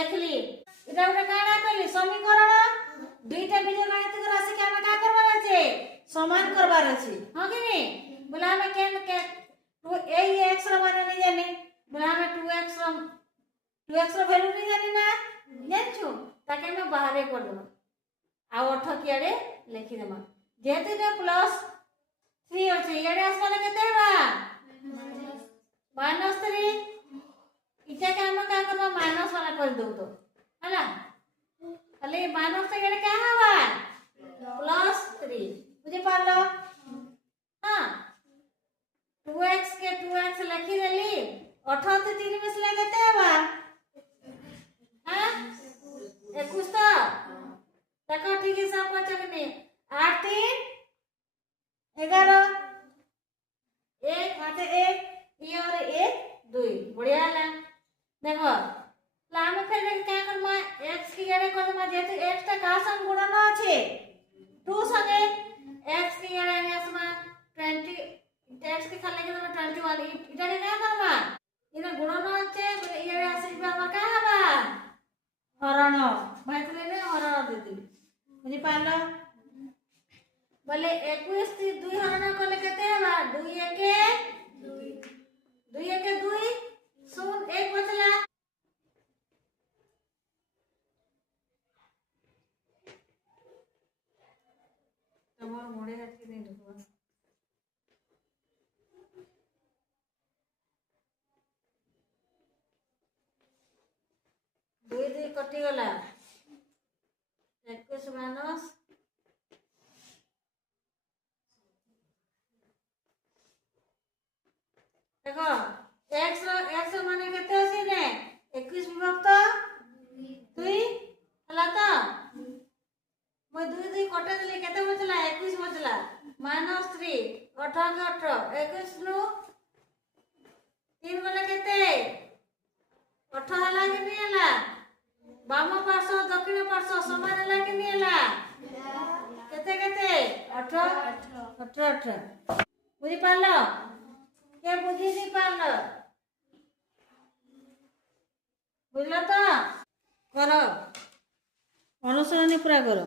लिखली इटा उटा काना कली समीकरण दुईटा बीजगणित राशि के हमें का करबार আছে समान करबार আছে हां कि नहीं बोला हमें केन के 2ax रो मान नहीं जानी बोला हमें 2x रो वैल्यू नहीं जानी ना जानछु ताके हम बाहर कर दो आ 8 कियारे लिखि देमा जेते जे प्लस 3 আছে ইয়ারে আসলে কেতে হবা -3 इटा के हम का करबा माइनस वाला कर दो तो हला खाली माइनस से यारे क्या हवा +3 बुझे पालो हां 2x के 2x लिखि देली 18 से 3 में से केते हवा हां 21 तो तको ठीक है सब को चकनी 8 3 11 एक हाथे एक ये और एक 2 बढ़िया है देखो लाम फिर क्या करबा x की गड़े करबा जेते x टा का संग गुणन আছে 2 संगे x की गड़े आसमा 20 x के खाले के 21 इटा रे क्या करबा इना गुणन আছে ये আসিবা আমার का हबा हरण भाइतले ने हरण देती बुझी पालो बोले 21 से 2 हरण करले केते हबा 2 1 2 1 2 शून्य 1 बचला तमोर मोड़े हाथ के नहीं देखो 2 2 कटि गला 21 माइनस देखो x माने केते अछि ने 21 विभक्त 2 हला त मैं 2 2 कटे देली केते बचला 21 बचला -3 18 के 18 21 नु 3 गला केते 18 हला के नहीं हला बाम पार्श्व दक्षिण पार्श्व समान हला के नहीं हला केते केते 18 बुझी पालो के बुझी नहीं पालो बुझला तो करो अनुसरण पूरा करो।